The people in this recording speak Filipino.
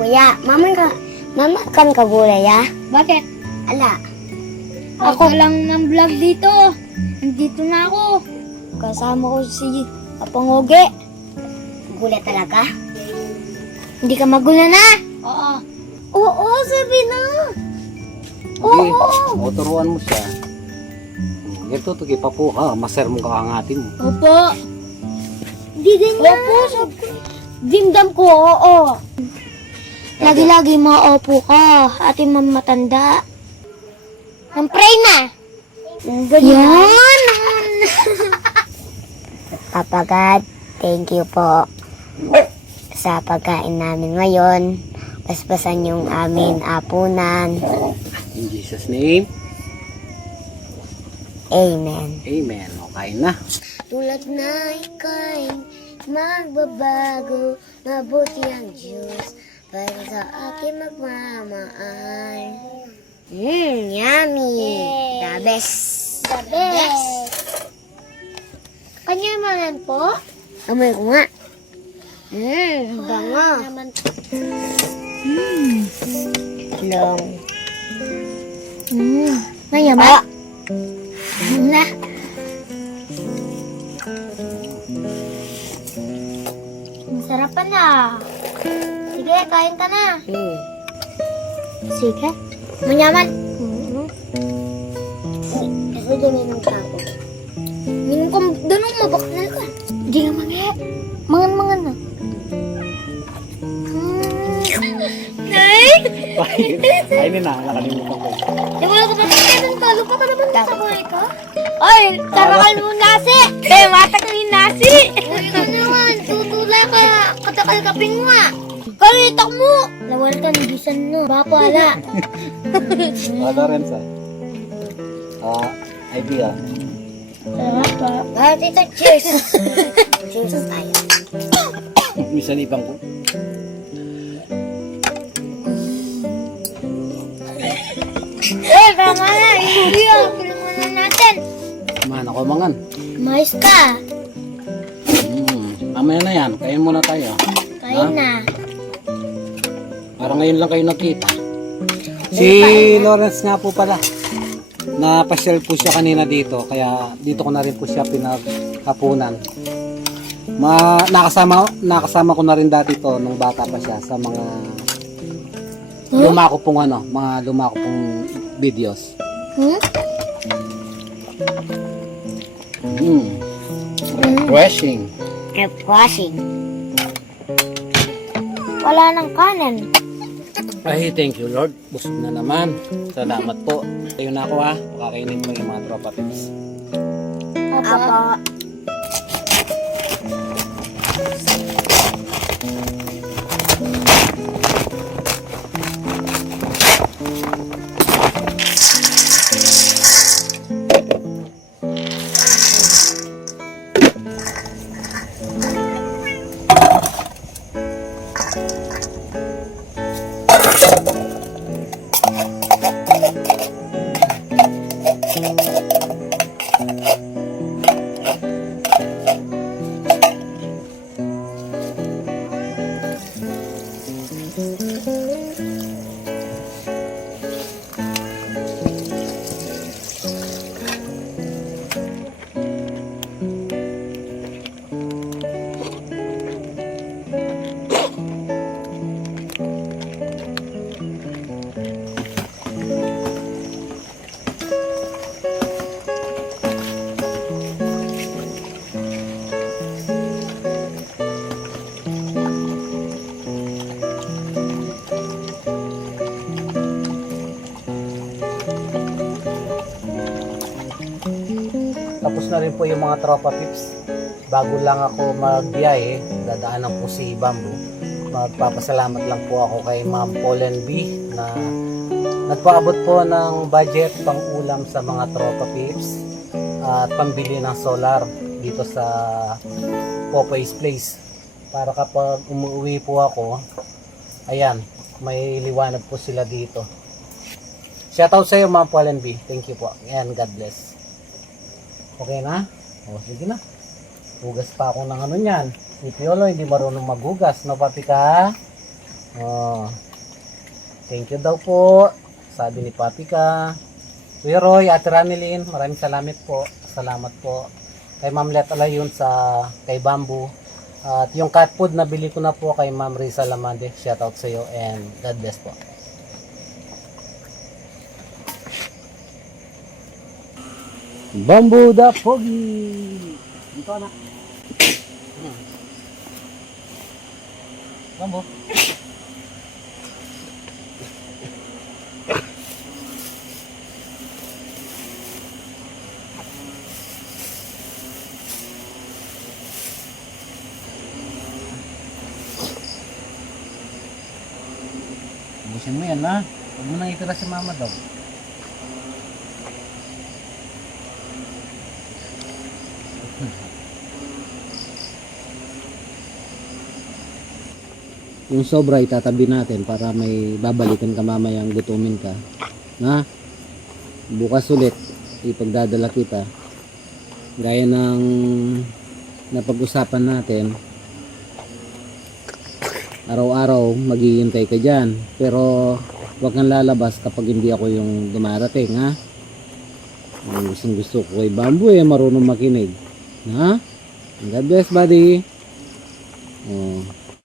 Kuya, makan ka gulay, ya? Bakit? Ala, Ako lang ng vlog dito. Nandito na ako. kasama ko si Kapangoge. Gulay talaga? Hindi ka magulo na? Oo. Oo, sabi na. Sige, turuan mo siya. Ito, tugi pa po ha, maser mong kakangatin mo. Opo. Hindi ganyan. Opo, sabi ko. Dimdam ko, oo. Lagi-lagi maopo ka, ate mamatanda. Pray na. Yan. Papa God, thank you po sa pagkain namin ngayon. Basbasan yung amin apunan. In Jesus' name, Amen. Amen. Okay na. Tulad na ika'y magbabago, mabuti ang Diyos para sa akin magmamahal. Yummy! The best! The best! Kanya naman po? Amoy ko nga. Bango. Long. Mayaman. Na. Masarap pa na. Sige, kain ka na. Sige. Manyaman. Kasi dumi ng tapo. Minum doon ang mabaknal ka. Hindi nga mangi. Mangan-mangan na. Nay! Kainin na, nakalimutan ko. Di wala ka pa ng talo pa ka naman sa buhay ka? Oy, tarakal mo nasi! Eh, matakal yung nasi! Uy, ka naman, tutulay ka. Katakal kaping mo ah. Kalitak mo! Lawal ka, nagisan no. Bako ala. Wala rin sa. Idea. Sarap pa. Bakit ito, cheers! Cheers tayo. Minsan ibang ko. Eh, tama na. Inuwi ah. Kailangan natin. Man, ako mangan. Mais ka. Mamaya na yan, kain muna tayo. Kain na. Parang ngayon lang kayo nakita. Si Lawrence nga po pala. Napasyal po siya kanina dito, kaya dito ko na rin po siya pinaghapunan. Nakasama ko na rin dati to nung bata pa siya sa mga luma ko pong videos. Refreshing. Refreshing. Wala nang kanan. Ay, thank you Lord. Busog na naman. Salamat po. Ayun na ako ha. Kakainin ko yung mga tropa tips. Apa. Tapos na rin po yung mga tropa pips. Bago lang ako magbiyahe, dadaanan po si Bamboo. Magpapasalamat lang po ako kay Ma'am Pauline B na nagpaabot po ng budget pang ulam sa mga tropa pips at pambili ng solar dito sa Popoy's Place. Para kapag umuwi po ako, ayan, may liwanag po sila dito. Shoutout sa iyo Ma'am Pauline B. Thank you po. And God bless. Okay na? O, sige na. Hugas pa ako ng ano niyan. Si Piolo hindi marunong maghugas. No, papi ka? O. Thank you daw po. Sabi ni papi ka. Kuya Roy, Ate Ranilyn, maraming salamat po. Salamat po. Kay Ma'am Let Alayon sa kay Bamboo. At yung cat food na bili ko na po kay Ma'am Risa Lamande. Shoutout sa iyo and God bless po. Bamboo the Pogi. Dito na. Bamboo. Ubusin mo yan ha. Huwag mo nang itira si mama daw. Yung sobra itatabi natin para may babalikan ka mamayang gutumin ka. Na? Bukas ulit ipagdadala kita. Gaya ng napag-usapan natin. Araw-araw maghihintay ka dyan. Pero huwag kang lalabas kapag hindi ako yung dumarating, ha? Ang gusto ko kay Bamboo marunong makinig. Ha? God bless, buddy. Oh.